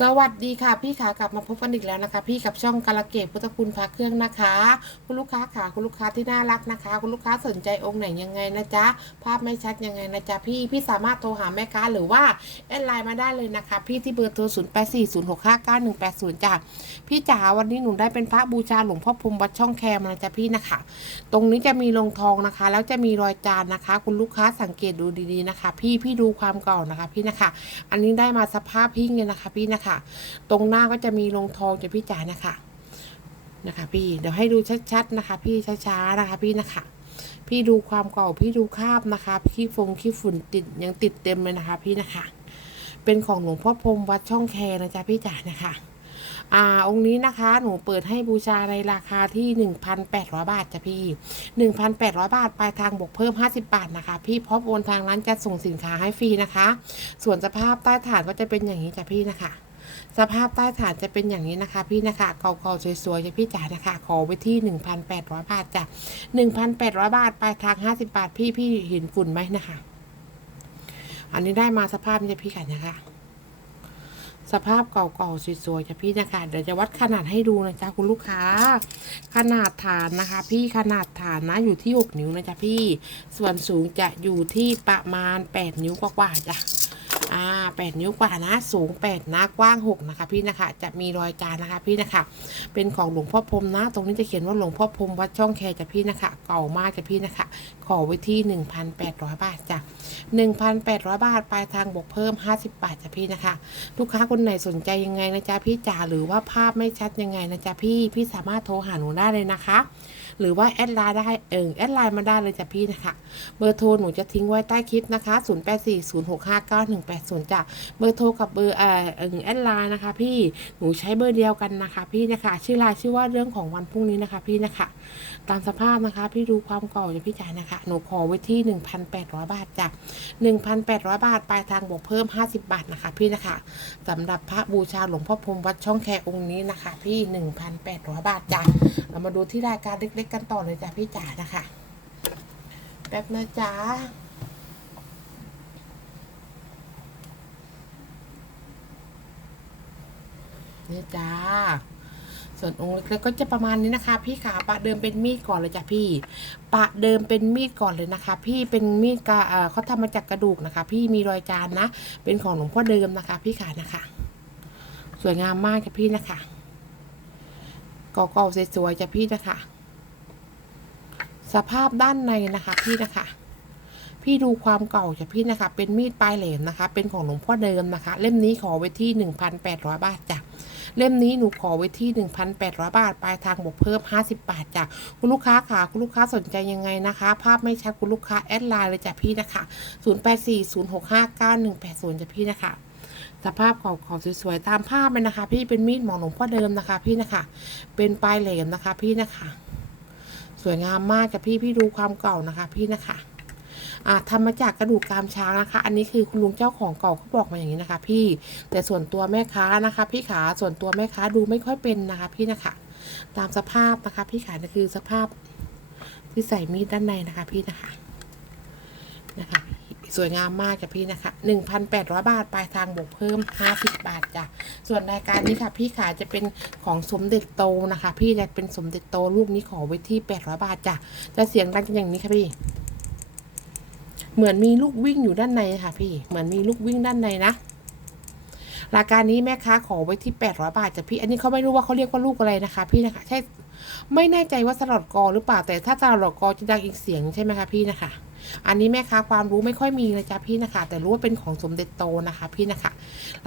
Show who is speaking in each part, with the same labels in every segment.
Speaker 1: สวัสดีค่ะพี่ขากลับมาพบกันอีกแล้วนะคะ พี่กับช่องกาลเกตพุทธคุณพระเครื่องนะคะ คุณลูกค้าค่ะคุณลูกค้าที่น่ารักนะคะ คุณลูกค้าสนใจองค์ไหนยังไงนะจ๊ะภาพไม่ชัดยังไงนะจ๊ะพี่พี่สามารถโทรหาแม่ค้าหรือว่าแอดไลน์มาได้เลยนะคะ พี่ที่เบอร์โทร0 8 4 0 6 5 9 1 8 0จ้ะพี่จ๋าวันนี้หนูได้เป็นพระบูชาหลวงพ่อพรมวัดช่องแคมนะจ๊ะพี่นะคะ ตรงนี้จะมีลงทองนะคะ แล้วจะมีรอยจานนะคะ คุณลูกค้าสังเกตดูดีๆนะคะ พี่พี่ดูความเก่านะคะ พี่นะคะ อันนี้ได้มาสภาพพิ้งเลยนะคะพี่นะคะตรงหน้าก็จะมีลงทองจะพี่จ๋านะคะนะคะ พี่เดี๋ยวให้ดูชัดๆนะคะ พี่ช้าๆนะคะ พี่นะคะ พี่ดูความเก่าพี่ดูคราบนะคะขี้ฟงขี้ฝุ่นติดยังติดเต็มเลยนะคะ พี่นะคะ เป็นของหลวงพ่อพรมวัดช่องแคนะจ๊ะพี่จ๋านะคะอ่าองค์นี้นะคะหนูเปิดให้บูชาในราคาที่ 1,800 บาทจ้ะพี่ 1,800 บาทปลายทางบวกเพิ่ม 50 บาทนะคะ พี่พร้อมโอนทางร้านจะส่งสินค้าให้ฟรีนะคะ ส่วนสภาพใต้ฐานก็จะเป็นอย่างนี้จ้ะพี่นะคะ สภาพใต้ฐานจะเป็นอย่างนี้นะคะ พี่นะคะเก่าๆสวยๆจะพี่จ๋านะคะ ขอไว้ที่ 1,800 บาทจ้ะ1,800 บาทปลายทาง 50 บาทพี่พี่เห็นฝุ่นไหมนะคะ อันนี้ได้มาสภาพนี้จะพี่กันนะคะ สภาพเก่าๆสวยๆจะพี่นะคะ เดี๋ยวจะวัดขนาดให้ดูนะจ๊ะคุณลูกค้า ขนาดฐานนะคะ พี่ขนาดฐานนะอยู่ที่6นิ้วนะจ๊ะพี่ ส่วนสูงจะอยู่ที่ประมาณ 8 นิ้วกว่าๆจ้ะ อ่าแปดนิ้วกว่านะ สูงแปดนะ กว้างหกนะคะ พี่นะคะ จะมีรอยจานนะคะ พี่นะคะ เป็นของหลวงพ่อพรมนะ ตรงนี้จะเขียนว่าหลวงพ่อพรมวัดช่องแคจะพี่นะคะ เก่ามากจะพี่นะคะ ขอไว้ที่ 1,800 บาทจ้ะ1,800 บาท ปลายทางบวกเพิ่ม 50 บาทจ้ะพี่นะคะ ลูกค้าคนไหนสนใจยังไงนะจ๊ะพี่จ๋า หรือว่าภาพไม่ชัดยังไงนะจ๊ะพี่ พี่สามารถโทรหาหนูได้เลยนะคะ หรือว่าแอดไลน์ได้เออแอดไลน์มาได้เลยจ้ะพี่นะคะ เบอร์โทรหนูจะทิ้งไว้ใต้คลิปนะคะ 0840659180จ้ะเบอร์โทรกับเบอร์เออแอดไลน์นะคะ พี่หนูใช้เบอร์เดียวกันนะคะพี่นะคะชื่อไลน์ชื่อว่าเรื่องของวันพรุ่งนี้นะคะ พี่นะคะ ตามสภาพนะคะ พี่ดูความเก่าจะพี่จ่ายนะคะ หนูขอไว้ที่ 1,800 บาทจ้ะ1,800 บาทปลายทางบวกเพิ่ม 50 บาทนะคะ พี่นะคะสำหรับพระบูชาหลวงพ่อพรมวัดช่องแคองค์นี้นะคะ พี่ 1,800 บาทจ้ะเรามาดูที่รายการเล็กๆกันต่อเลยจ้ะพี่จ๋านะคะ แป๊บนะจ๊ะนี่จ้า ส่วนองค์เล็กๆก็จะประมาณนี้นะคะ พี่ขาปะเดิมเป็นมีดก่อนเลยจ้ะพี่ ปะเดิมเป็นมีดก่อนเลยนะคะ พี่เป็นมีดกาเอ่อเขาทำมาจากกระดูกนะคะ พี่มีรอยจานนะ เป็นของหลวงพ่อเดิมนะคะ พี่ขานะคะ สวยงามมากจ้ะพี่นะคะก่าๆสวยๆจ้ะพี่นะคะ สภาพด้านในนะคะพี่นะคะ พี่ดูความเก่าจ้ะพี่นะคะ เป็นมีดปลายแหลมนะคะ เป็นของหลวงพ่อเดิมนะคะ เล่มนี้ขอไว้ที่ 1,800 บาทจ้ะเล่มนี้หนูขอไว้ที่ 1,800 บาท ปลายทางบวกเพิ่ม 50 บาทจ้ะคุณลูกค้าค่ะ คุณลูกค้าสนใจยังไงนะคะ ภาพไม่ชัดคุณลูกค้าแอดไลน์เลยจ้ะพี่นะคะ 0840659180จ้ะพี่นะคะ สภาพของของสวยๆตามภาพเลยนะคะ พี่เป็นมีดหมอหลวงพ่อเดิมนะคะ พี่นะคะ เป็นปลายแหลมนะคะ พี่นะคะ สวยงามมากจ้ะพี่พี่ดูความเก่านะคะพี่นะคะอ่าทำมาจากกระดูกกรามช้างนะคะ อันนี้คือคุณลุงเจ้าของเก่าเขาบอกมาอย่างนี้นะคะ พี่แต่ส่วนตัวแม่ค้านะคะ พี่ขาส่วนตัวแม่ค้าดูไม่ค่อยเป็นนะคะ พี่นะคะ ตามสภาพนะคะ พี่ขานี่คือสภาพที่ใส่มีดด้านในนะคะ พี่นะคะนะคะ สวยงามมากจ้ะพี่นะคะ 1,800 บาทปลายทางบวกเพิ่ม 50 บาทจ้ะส่วนรายการนี้ค่ะ พี่ขาจะเป็นของสมเด็จโตนะคะ พี่จะเป็นสมเด็จโตลูกนี้ขอไว้ที่ 800 บาทจ้ะจะเสียงดังอย่างนี้ค่ะพี่เหมือนมีลูกวิ่งอยู่ด้านในค่ะ พี่เหมือนมีลูกวิ่งด้านในนะรายการนี้แม่ค้าขอไว้ที่ 800 บาทจ้ะพี่ อันนี้เขาไม่รู้ว่าเขาเรียกว่าลูกอะไรนะคะ พี่นะคะใช่ไม่แน่ใจว่าสลอดกอหรือเปล่าแต่ถ้าสลอดกอจะดังอีกเสียงใช่ไหมคะพี่นะคะ อันนี้แม่ค้าความรู้ไม่ค่อยมีนะจ๊ะพี่นะคะ แต่รู้ว่าเป็นของสมเด็จโตนะคะพี่นะคะ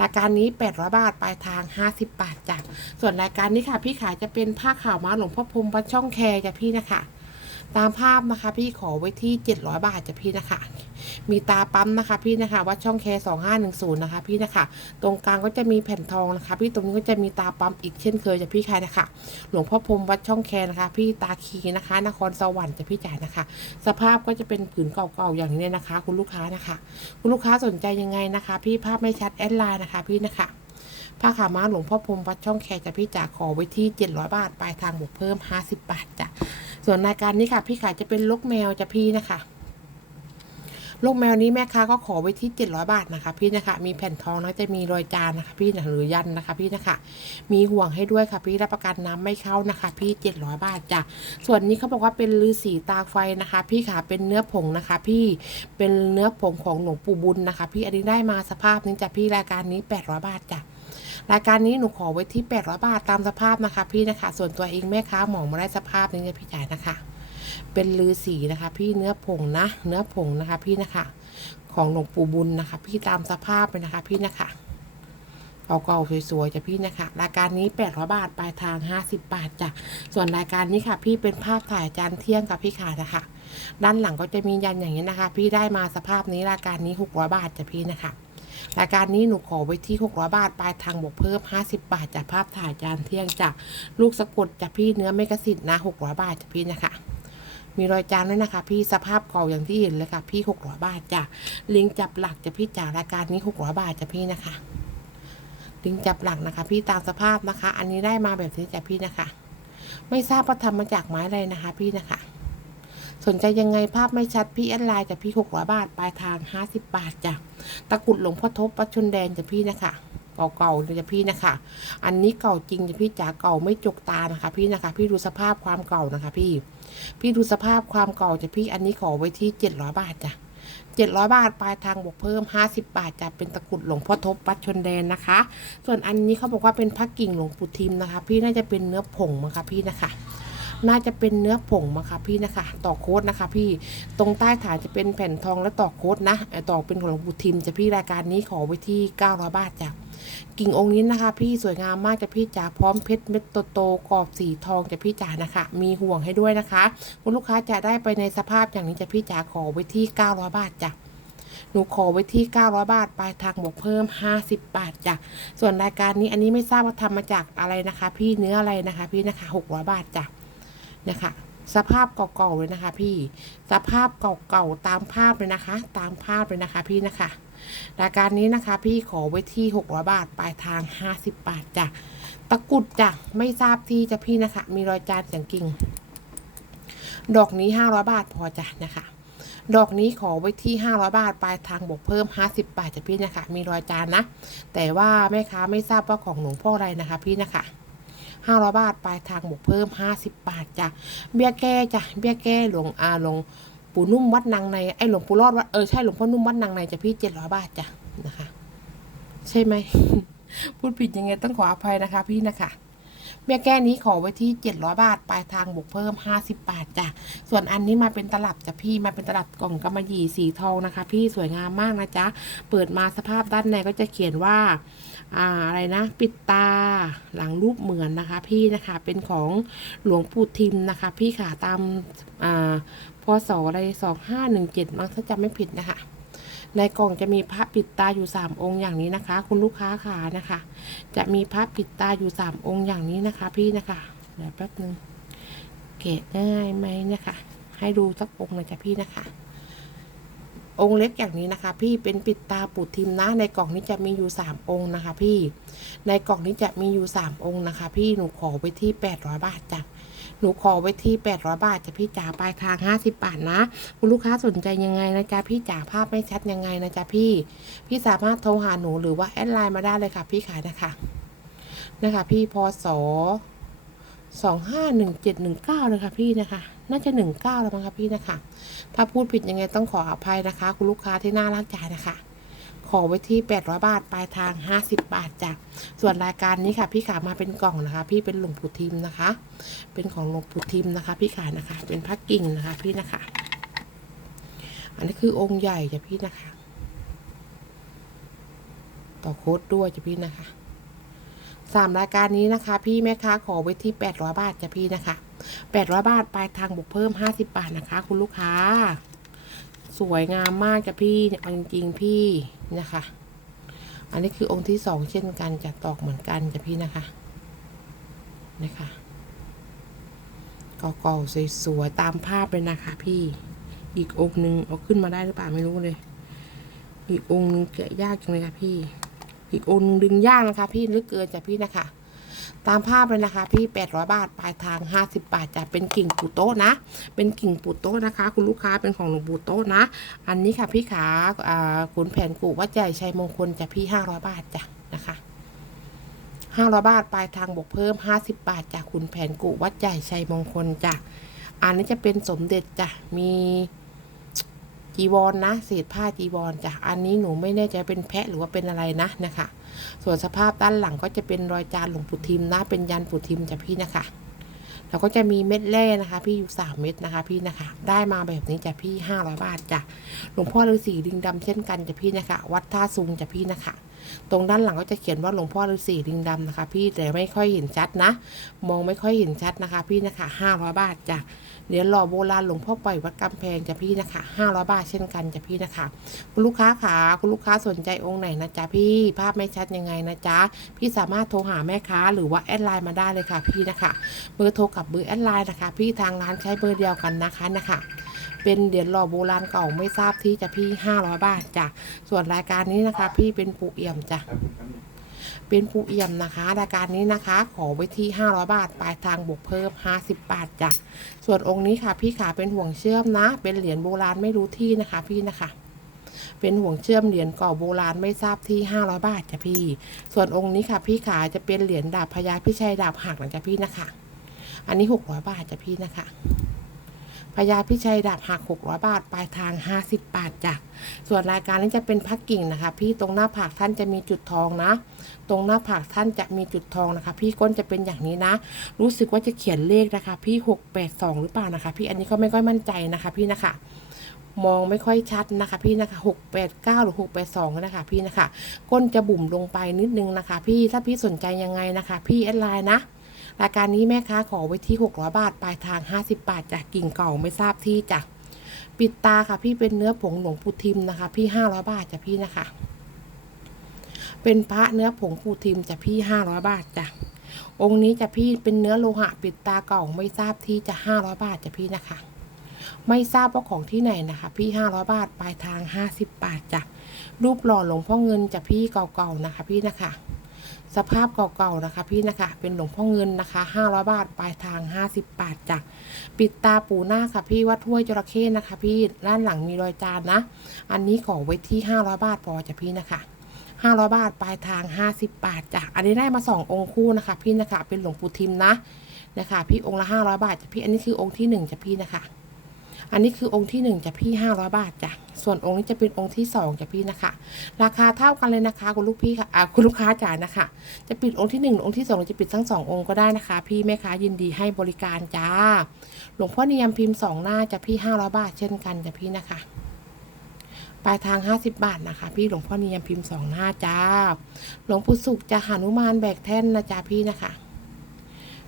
Speaker 1: รายการนี้800บาทปลายทาง 50 บาทจ้ะส่วนรายการนี้ค่ะ พี่ขายจะเป็นผ้าขาวม้าหลวงพ่อพรมวัดช่องแคจ้ะพี่นะคะ ตามภาพนะคะพี่ขอไว้ที่ 700 บาทจ้ะพี่นะคะ มีตาปั๊มนะคะพี่นะคะ วัดช่องแค2510นะคะ พี่นะคะ ตรงกลางก็จะมีแผ่นทองนะคะ พี่ตรงนี้ก็จะมีตาปั๊มอีกเช่นเคยจ้ะพี่ค่ะนะคะ หลวงพ่อพรมวัดช่องแคนะคะ พี่ตาคีนะคะ นครสวรรค์จ้ะพี่จ่ายนะคะ สภาพก็จะเป็นผืนเก่าๆอย่างนี้นะคะ คุณลูกค้านะคะ คุณลูกค้าสนใจยังไงนะคะ พี่ภาพไม่ชัดแอดไลน์นะคะพี่นะคะผ้าขาวม้าหลวงพ่อพรมวัดช่องแคจะพี่จ๋าขอไว้ที่ 700 บาท ปลายทางบวกเพิ่ม 50 บาทจ้ะ ส่วนรายการนี้ค่ะ พี่ขายจะเป็นลูกแมวจะพี่นะคะ ลูกแมวนี้แม่ค้าก็ขอไว้ที่700บาทนะคะ พี่นะคะ มีแผ่นทองแล้วจะมีรอยจานนะคะ พี่นะหรือยันนะคะ พี่นะคะ มีห่วงให้ด้วยค่ะ พี่รับประกันน้ำไม่เข้านะคะ พี่700บาทจ้ะส่วนนี้เขาบอกว่าเป็นฤาษีตาไฟนะคะ พี่ค่ะเป็นเนื้อผงนะคะ พี่เป็นเนื้อผงของหลวงปู่บุญนะคะ พี่อันนี้ได้มาสภาพนี้จ้ะพี่รายการนี้800บาทจ้ะ รายการนี้หนูขอไว้ที่ 800 บาทตามสภาพนะคะ พี่นะคะ ส่วนตัวเองแม่ค้าหมองมาได้สภาพนี้จะพี่จ่ายนะคะ เป็นลือสีนะคะ พี่เนื้อผงนะ เนื้อผงนะคะ พี่นะคะ ของหลวงปู่บุญนะคะ พี่ตามสภาพเลยนะคะ พี่นะคะเก่าๆสวยๆจ้ะพี่นะคะ รายการนี้800บาทปลายทาง 50 บาทจ้ะส่วนรายการนี้ค่ะ พี่เป็นภาพถ่ายจานเที่ยงกับพี่ขานะคะ ด้านหลังก็จะมียันอย่างนี้นะคะ พี่ได้มาสภาพนี้รายการนี้600บาทจ้ะพี่นะคะ รายการนี้หนูขอไว้ที่ 600 บาท ปลายทางบวกเพิ่ม 50 บาท จากภาพถ่ายจานเที่ยงจากลูกสะกดจากพี่เนื้อเมกะสิทธิ์นะ 600 บาทจากพี่นะคะ มีรอยจานด้วยนะคะ พี่สภาพเก่าอย่างที่เห็นเลยค่ะ พี่ 600 บาทจ้ะลิงจับหลักจะพี่จากรายการนี้ 600 บาทจะพี่นะคะ ลิงจับหลักนะคะ พี่ตามสภาพนะคะ อันนี้ได้มาแบบนี้จากพี่นะคะ ไม่ทราบว่าทำมาจากไม้อะไรนะคะ พี่นะคะ สนใจยังไงภาพไม่ชัดพี่แอดไลน์จากพี่ 600 บาท ปลายทาง 50 บาทจ้ะตะกรุดหลวงพ่อทบวัดชนแดนจะพี่นะคะเก่าๆเลยจะพี่นะคะ อันนี้เก่าจริงจะพี่จ๋าเก่าไม่จกตานะคะ พี่นะคะ พี่ดูสภาพความเก่านะคะ พี่ พี่ดูสภาพความเก่าจะพี่ อันนี้ขอไว้ที่ 700 บาทจ้ะ700บาท ปลายทางบวกเพิ่ม50บาทจะเป็นตะกรุดหลวงพ่อทบวัดชนแดนนะคะ ส่วนอันนี้เขาบอกว่าเป็นพระกิ่งหลวงปู่ทิมนะคะ พี่น่าจะเป็นเนื้อผงมั้งคะพี่นะคะ น่าจะเป็นเนื้อผงมั้งคะพี่นะคะ ต่อโค้ดนะคะ พี่ตรงใต้ฐานจะเป็นแผ่นทองและต่อโค้ดนะไอ้ต่อเป็นของหลวงปู่ทิมจะพี่รายการนี้ขอไว้ที่900บาทจ้ะกิ่งองค์นี้นะคะ พี่สวยงามมากจะพี่จ๋าพร้อมเพชรเม็ดโตๆกรอบสีทองจะพี่จ๋านะคะ มีห่วงให้ด้วยนะคะคุณลูกค้าจะได้ไปในสภาพอย่างนี้จะพี่จ๋าขอไว้ที่900บาทจ้ะหนูขอไว้ที่ 900 บาท ปลายทางบวกเพิ่ม 50 บาทจ้ะ ส่วนรายการนี้อันนี้ไม่ทราบว่าทำมาจากอะไรนะคะ พี่เนื้ออะไรนะคะ พี่นะคะ 600 บาทจ้ะ นะคะ สภาพเก่าๆเลยนะคะ พี่ สภาพเก่าๆตามภาพเลยนะคะ ตามภาพเลยนะคะพี่นะคะ รายการนี้นะคะ พี่ขอไว้ที่600บาทปลายทาง 50 บาทจ้ะ ตะกุดจ้ะ ไม่ทราบที่จะพี่นะคะ มีรอยจานเสียงกิ่ง ดอกนี้ 500 บาทพอจ้ะนะคะดอกนี้ขอไว้ที่ 500 บาท ปลายทางบวกเพิ่ม 50 บาทจ้ะพี่นะคะ มีรอยจานนะ แต่ว่าแม่ค้าไม่ทราบว่าของหลวงพ่ออะไรนะคะพี่นะคะ 500 บาท ปลายทางบวกเพิ่ม 50 บาทจ้ะ เบี้ยแก้จ้ะ เบี้ยแก้หลวงอาหลวงปู่นุ่มวัดนางใน ไอหลวงปู่รอดวัด เออใช่หลวงพ่อนุ่มวัดนางในจ้ะพี่ 700 บาทจ้ะนะคะ ใช่ไหม พูดผิดยังไงต้องขออภัยนะคะพี่นะคะ เบี้ยแก้นี้ขอไว้ที่ 700 บาท ปลายทางบวกเพิ่ม 50 บาทจ้ะ ส่วนอันนี้มาเป็นตลับจ้ะพี่ มาเป็นตลับกล่องกำมะหยี่สีทองนะคะ พี่สวยงามมากนะจ๊ะ เปิดมาสภาพด้านในก็จะเขียนว่าอ่าอะไรนะ ปิดตาหลังรูปเหมือนนะคะ พี่นะคะ เป็นของหลวงปู่ทิมนะคะ พี่ค่ะตามอ่าพศอะไรสองห้าหนึ่งเจ็ดมั้งถ้าจำไม่ผิดนะคะ ในกล่องจะมีพระปิดตาอยู่สามองค์อย่างนี้นะคะ คุณลูกค้าขานะคะ จะมีพระปิดตาอยู่สามองค์อย่างนี้นะคะ พี่นะคะเดี๋ยวแป๊บนึงเกะง่ายไหมนะคะ ให้ดูสักองค์หน่อยจ้ะพี่นะคะ องค์เล็กอย่างนี้นะคะ พี่เป็นปิดตาปุดทิมนะในกล่องนี้จะมีอยู่สามองค์นะคะ พี่ ในกล่องนี้จะมีอยู่สามองค์นะคะ พี่หนูขอไว้ที่แปดร้อยบาทจ้ะ หนูขอไว้ที่แปดร้อยบาทจ้ะพี่จ๋าปลายทางห้าสิบบาทนะ คุณลูกค้าสนใจยังไงนะจ๊ะพี่จ๋าภาพไม่ชัดยังไงนะจ๊ะพี่ พี่สามารถโทรหาหนูหรือว่าแอดไลน์มาได้เลยค่ะ พี่ขายนะคะนะคะ พี่พศสองห้าหนึ่งเจ็ดหนึ่งเก้าเลยค่ะพี่นะคะ น่าจะหนึ่งเก้าแล้วมั้งคะพี่นะคะ ถ้าพูดผิดยังไงต้องขออภัยนะคะ คุณลูกค้าที่น่ารักใจนะคะ ขอไว้ที่ 800 บาท ปลายทาง 50 บาทจ้ะ ส่วนรายการนี้ค่ะ พี่ขามาเป็นกล่องนะคะ พี่เป็นหลวงปู่ทิมนะคะ เป็นของหลวงปู่ทิมนะคะ พี่ขานะคะ เป็นพระกิ่งนะคะ พี่นะคะ อันนี้คือองค์ใหญ่จ้ะพี่นะคะ ต่อโค้ดด้วยจ้ะพี่นะคะสามรายการนี้นะคะ พี่แม่ค้าขอไว้ที่ 800 บาทจ้ะพี่นะคะ 800 บาทปลายทางบวกเพิ่ม 50 บาทนะคะ คุณลูกค้า สวยงามมากจ้ะพี่เอาจริงๆพี่นะคะ อันนี้คือองค์ที่สองเช่นกันจะตอกเหมือนกันจ้ะพี่นะคะนะคะเก่าๆสวยๆตามภาพเลยนะคะ พี่อีกองค์หนึ่งเอาขึ้นมาได้หรือเปล่าไม่รู้เลย อีกองค์หนึงแกะยากจังเลยค่ะพี่ อีกองค์หนึงดึงยากนะคะ พี่ลึกเกินจ้ะพี่นะคะ ตามภาพเลยนะคะ พี่ 800 บาท ปลายทาง 50 บาทจะเป็นกิ่งปูโต๊ะนะ เป็นกิ่งปูโต๊ะนะคะ คุณลูกค้าเป็นของหลวงปูโต๊ะนะ อันนี้ค่ะพี่ขาขุนแผนกูวัดใหญ่ชัยมงคลจะพี่ 500 บาทจ้ะนะคะ500บาทปลายทางบวกเพิ่ม50บาทจากขุนแผนกุวัดใหญ่ชัยมงคลจ้ะอันนี้จะเป็นสมเด็จจ้ะมีจีวรนนะเศษผ้าจีวรจ้ะอันนี้หนูไม่แน่ใจเป็นแพะหรือว่าเป็นอะไรนะนะคะ ส่วนสภาพด้านหลังก็จะเป็นรอยจานหลวงปู่ทิมนะเป็นยันปู่ทิมจ้ะพี่นะคะแล้วก็จะมีเม็ดแร่นะคะ พี่อยู่สามเม็ดนะคะ พี่นะคะ ได้มาแบบนี้จ้ะพี่ห้าร้อยบาทจ้ะหลวงพ่อฤาษีลิงดำเช่นกันจ้ะพี่นะคะ วัดท่าซุงจ้ะพี่นะคะ ตรงด้านหลังก็จะเขียนว่าหลวงพ่อฤาษีลิงดำนะคะ พี่แต่ไม่ค่อยเห็นชัดนะ มองไม่ค่อยเห็นชัดนะคะ พี่นะคะห้าร้อยบาทจ้ะเหรียญหล่อโบราณหลวงพ่อปล่อยวัดกำแพงจ้ะพี่นะคะห้าร้อยบาทเช่นกันจ้ะพี่นะคะ คุณลูกค้าขาคุณลูกค้าสนใจองค์ไหนนะจ๊ะพี่ภาพไม่ชัดยังไงนะจ๊ะพี่สามารถโทรหาแม่ค้าหรือว่าแอดไลน์มาได้เลยค่ะพี่นะคะเบอร์โทรกับเบอร์แอดไลน์นะคะ พี่ทางร้านใช้เบอร์เดียวกันนะคะนะคะ เป็นเหรียญหล่อโบราณเก่าไม่ทราบที่จะพี่500บาทจ้ะส่วนรายการนี้นะคะ พี่เป็นปูเอี่ยมจ้ะเป็นปูเอี่ยมนะคะ รายการนี้นะคะ ขอไว้ที่ 500 บาท ปลายทางบวกเพิ่ม 50 บาทจ้ะส่วนองค์นี้ค่ะ พี่ขาเป็นห่วงเชื่อมนะ เป็นเหรียญโบราณไม่รู้ที่นะคะ พี่นะคะ เป็นห่วงเชื่อมเหรียญเก่าโบราณไม่ทราบที่ 500 บาทจ้ะพี่ ส่วนองค์นี้ค่ะ พี่ขาจะเป็นเหรียญดาบพญาพิชัยดาบหักนะจ้ะพี่นะคะ อันนี้ 600 บาทจ้ะพี่นะคะ พญาพิชัยดาบหัก600บาท ปลายทาง 50 บาทจ้ะ ส่วนรายการนี้จะเป็นพักกิ่งนะคะ พี่ตรงหน้าผากท่านจะมีจุดทองนะ ตรงหน้าผากท่านจะมีจุดทองนะคะ พี่ก้นจะเป็นอย่างนี้นะ รู้สึกว่าจะเขียนเลขนะคะ พี่หกแปดสองหรือเปล่านะคะ พี่อันนี้ก็ไม่ค่อยมั่นใจนะคะพี่นะคะมองไม่ค่อยชัดนะคะพี่นะคะหกแปดเก้าหรือหกแปดสองนะคะพี่นะคะ ก้นจะบุ่มลงไปนิดนึงนะคะ พี่ถ้าพี่สนใจยังไงนะคะ พี่แอดไลน์นะ รายการนี้แม่ค้าขอไว้ที่ 600 บาท ปลายทาง 50 บาทจากกิ่งเก่าไม่ทราบที่จ้ะปิดตาค่ะพี่เป็นเนื้อผงหลวงปู่ทิมนะคะ พี่ 500 บาทจ้ะพี่นะคะ เป็นพระเนื้อผงปู่ทิมจ้ะพี่ 500 บาทจ้ะองค์นี้จะพี่เป็นเนื้อโลหะปิดตาเก่าไม่ทราบที่จะ 500 บาทจ้ะพี่นะคะ ไม่ทราบว่าของที่ไหนนะคะ พี่ 500 บาทปลายทาง 50 บาทจ้ะรูปหล่อหลวงพ่อเงินจ้ะพี่เก่าๆนะคะ พี่นะคะ สภาพเก่าๆนะคะ พี่นะคะ เป็นหลวงพ่อเงินนะคะ500บาทปลายทาง 50 บาทจ้ะปิดตาปูหน้าค่ะพี่วัดถ้วยจระเข้นะคะ พี่ด้านหลังมีรอยจานนะ อันนี้ขอไว้ที่ 500 บาทพอจ้ะพี่นะคะ500 บาทปลายทาง 50 บาทจ้ะอันนี้ได้มา 2 องค์คู่นะคะ พี่นะคะ เป็นหลวงปู่ทิมนะนะคะ พี่องค์ละ 500 บาทจ้ะพี่อันนี้คือองค์ที่1จ้ะพี่นะคะ อันนี้คือองค์ที่ 1จะพี่ 500 บาทจ้ะ ส่วนองค์นี้จะเป็นองค์ที่2จะพี่นะคะ ราคาเท่ากันเลยนะคะ คุณลูกพี่ค่ะอ่าคุณลูกค้าจ๋านะคะ จะปิดองค์ที่หนึ่งหรือองค์ที่สองหรือจะปิดทั้งสององค์ก็ได้นะคะ พี่แม่ค้ายินดีให้บริการจ้า หลวงพ่อเนียมพิมพ์สองหน้าจะพี่ห้าร้อยบาทเช่นกันจะพี่นะคะปลายทางห้าสิบบาทนะคะ พี่หลวงพ่อเนียมพิมพ์สองหน้าจ้า หลวงปู่สุขจะหานุมานแบกแท่นนะจ๊ะพี่นะคะ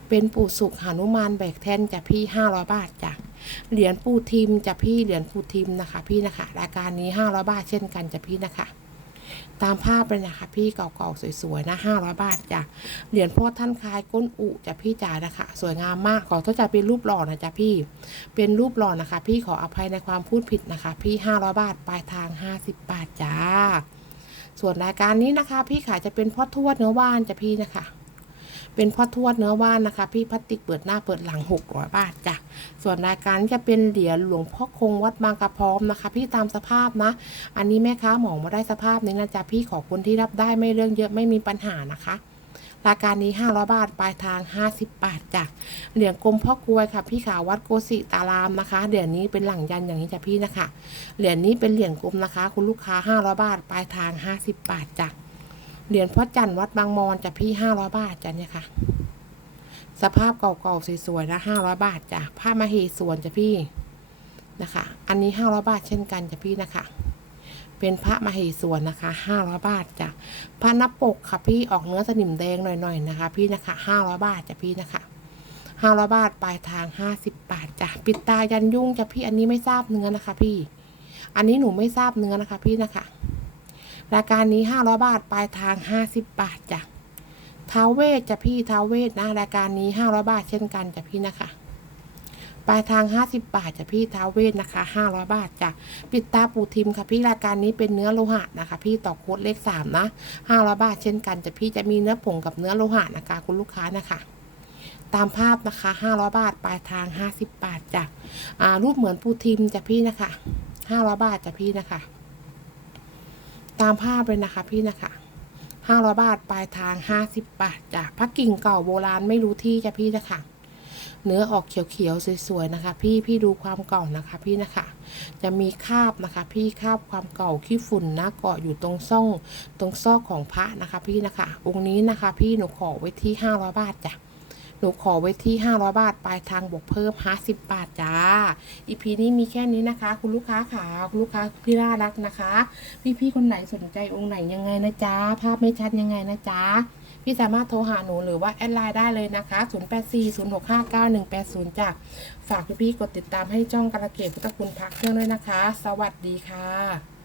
Speaker 1: เป็นปู่สุขหานุมานแบกแท่นจะพี่ห้าร้อยบาทจ้ะ เหรียญปูทิมจะพี่เหรียญปูทิมนะคะ พี่นะคะรายการนี้ห้าร้อยบาทเช่นกันจะพี่นะคะ ตามภาพเลยนะคะ พี่เก่าๆสวยๆนะห้าร้อยบาทจ้ะเหรียญพ่อท่านคายก้นอุจะพี่จ๋านะคะ สวยงามมากขอโทษจะเป็นรูปหล่อนะจ๊ะพี่ เป็นรูปหล่อนะคะ พี่ขออภัยในความพูดผิดนะคะ พี่ห้าร้อยบาทปลายทางห้าสิบบาทจ้าส่วนรายการนี้นะคะ พี่ขายจะเป็นพ่อทวดเนื้อว่านจะพี่นะคะ เป็นพ่อทวดเนื้อว่านนะคะ พี่พลาสติกเปิดหน้าเปิดหลังหกร้อยบาทจ้ะ ส่วนรายการจะเป็นเหรียญหลวงพ่อคงวัดบางกระพร้อมนะคะ พี่ตามสภาพนะ อันนี้แม่ค้าหมองมาได้สภาพนี้นะจ๊ะพี่ขอคนที่รับได้ไม่เรื่องเยอะไม่มีปัญหานะคะรายการนี้ 500 บาท ปลายทาง 50 บาทจ้ะ เหรียญกลมพ่อกลวยค่ะ พี่ขาวัดโกสิตารามนะคะ เหรียญนี้เป็นหลังยันอย่างนี้จ้ะพี่นะคะ เหรียญนี้เป็นเหรียญกลมนะคะ คุณลูกค้า 500 บาท ปลายทาง 50 บาทจ้ะ เหรียญพ่อจันทร์วัดบางมอนจะพี่500บาทจ้ะเนี่ยค่ะ สภาพเก่าๆสวยๆนะ500บาทจ้ะผ้ามาเหสวนจ้ะพี่นะคะ อันนี้500บาทเช่นกันจ้ะพี่นะคะ เป็นพระมาเหส่วนนะคะ500บาทจ้ะพระนับปกค่ะพี่ออกเนื้อสนิมแดงหน่อยๆนะคะ พี่นะคะ500บาทจ้ะพี่นะคะ500บาทปลายทาง50บาทจ้ะปิดตายันยุ่งจ้ะพี่อันนี้ไม่ทราบเนื้อนะคะ พี่ อันนี้หนูไม่ทราบเนื้อนะคะ พี่นะคะ รายการนี้ 500 บาท ปลายทาง 50 บาทจ้ะท้าเวทจะพี่ท้าเวทนะรายการนี้ห้าร้อยบาทเช่นกันจะพี่นะคะ ปลายทาง 50 บาทจ้ะพี่ท้าเวทนะคะ 500 บาทจ้ะปิดตาปูทิมค่ะพี่รายการนี้เป็นเนื้อโลหะนะคะ พี่ต่อโค้ดเลข 3 นะ 500 บาทเช่นกันจ้ะพี่จะมีเนื้อผงกับเนื้อโลหะนะคะ คุณลูกค้านะคะตามภาพนะคะ 500 บาท ปลายทาง 50 บาทจ้ะรูปเหมือนปูทิมจ้ะพี่นะคะ 500 บาทจ้ะพี่นะคะ ตามภาพเลยนะคะพี่นะคะ500บาทปลายทาง50บาทจ้ะพักกิ่งเก่าโบราณไม่รู้ที่จ้ะพี่นะคะเนื้อออกเขียวๆสวยๆนะคะ พี่พี่ดูความเก่านะคะ พี่นะคะ จะมีคาบนะคะ พี่คาบความเก่าขี้ฝุ่นนะเกาะอยู่ตรงซ่องตรงซอกของพระนะคะ พี่นะคะองค์นี้นะคะ พี่หนูขอไว้ที่500บาทจ้ะ หนูขอไว้ที่ 500 บาท ปลายทางบวกเพิ่ม 50 บาทจ้า อีพีนี้มีแค่นี้นะคะ คุณลูกค้าขาคุณลูกค้าที่น่ารักนะคะ พี่ๆคนไหนสนใจองค์ไหนยังไงนะจ๊ะ ภาพไม่ชัดยังไงนะจ๊ะ พี่สามารถโทรหาหนูหรือว่าแอดไลน์ได้เลยนะคะ 0840659180จ้ะฝากพี่ๆกดติดตามให้จ้องกระเกตพุทธคุณพักเครื่องด้วยนะคะ สวัสดีค่ะ